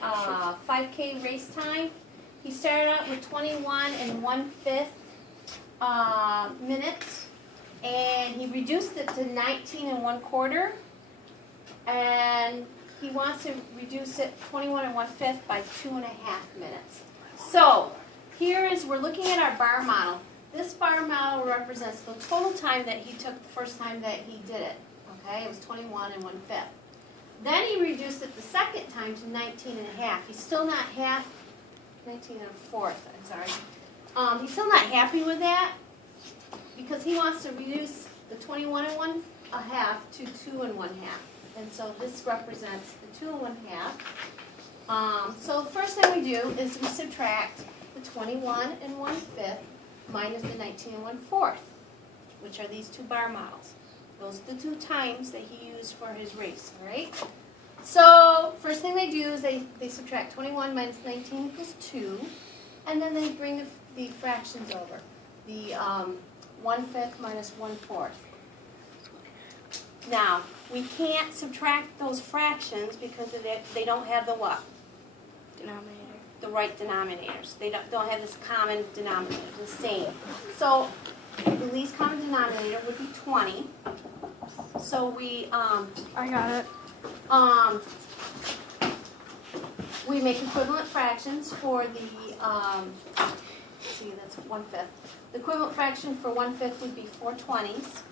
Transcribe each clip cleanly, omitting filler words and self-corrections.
5K race time. He started out with 21 1/5 minutes, and he reduced it to 19 1/4, and he wants to reduce it 21 1/5 by 2.5 minutes. So we're looking at our bar model. This bar model represents the total time that he took the first time that he did it. Okay, it was 21 1/5. Then he reduced it the second time to 19 1/2. He's still not 19 1/4, I'm sorry. He's still not happy with that because he wants to reduce the 21 1/2 to 2 1/2. And so this represents the 2 1/2. So the first thing we do is we subtract the 21 1/5 minus the 19 1/4, which are these two bar models. Those are the two times that he used for his race, all right? So first thing they do is they subtract 21 minus 19 equals 2, and then they bring the fractions over. The 1/5 minus 1/4. Now, we can't subtract those fractions because they don't have the what? Denominator. The right denominators. They don't have this common denominator, the same. So the least common denominator would be 20. So we I got it. we make equivalent fractions for the let's see, that's 1/5. The equivalent fraction for 1/5 would be 4/20s,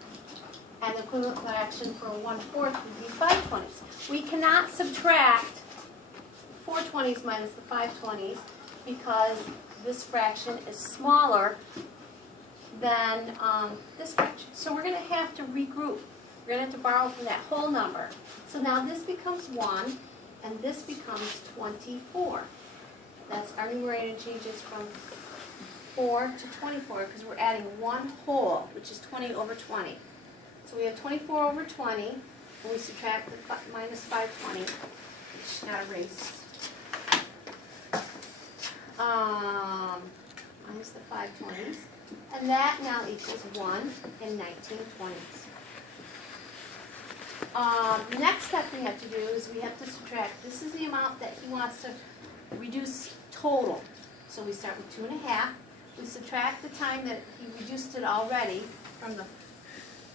and the equivalent fraction for 1/4 would be 5/20s. We cannot subtract 4/20s minus the 5/20s because this fraction is smaller than this fraction. So we're going to have to regroup. We're going to have to borrow from that whole number. So now this becomes 1, and this becomes 24. That's our numerator changes from 4 to 24 because we're adding one whole, which is 20 over 20. So we have 24 over 20, and we subtract the minus 5/20, which got erased. Minus the 5/20s, and that now equals 1 and 19/20s. The next step we have to do is we have to subtract. This is the amount that he wants to reduce total. So we start with 2 1/2. We subtract the time that he reduced it already from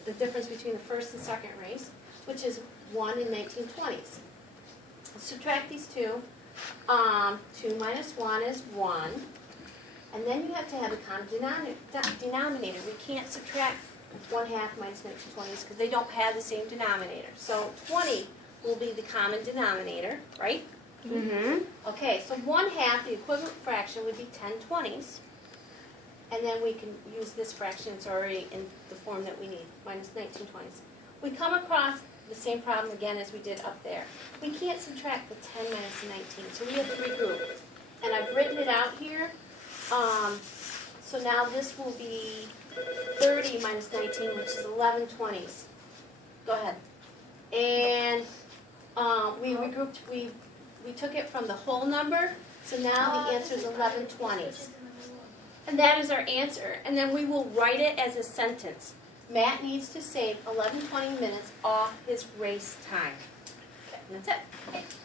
the difference between the first and second race, which is 1 and 19/20s. Subtract these two. 2 minus 1 is 1. And then you have to have a common denominator. We can't subtract 1/2 minus 19/20s because they don't have the same denominator. So 20 will be the common denominator, right? Mm-hmm. Okay, so 1/2, the equivalent fraction, would be 10/20s. And then we can use this fraction. It's already in the form that we need, minus 19/20s. We come across the same problem again as we did up there. We can't subtract the 10 minus the 19, so we have to regroup. And I've written it out here. So now this will be 30 minus 19, which is 11/20s. Go ahead. And we regrouped, we took it from the whole number, so now the answer is 11/20s. And that is our answer. And then we will write it as a sentence. Matt needs to save 11/20 minutes off his race time. Okay, and that's it.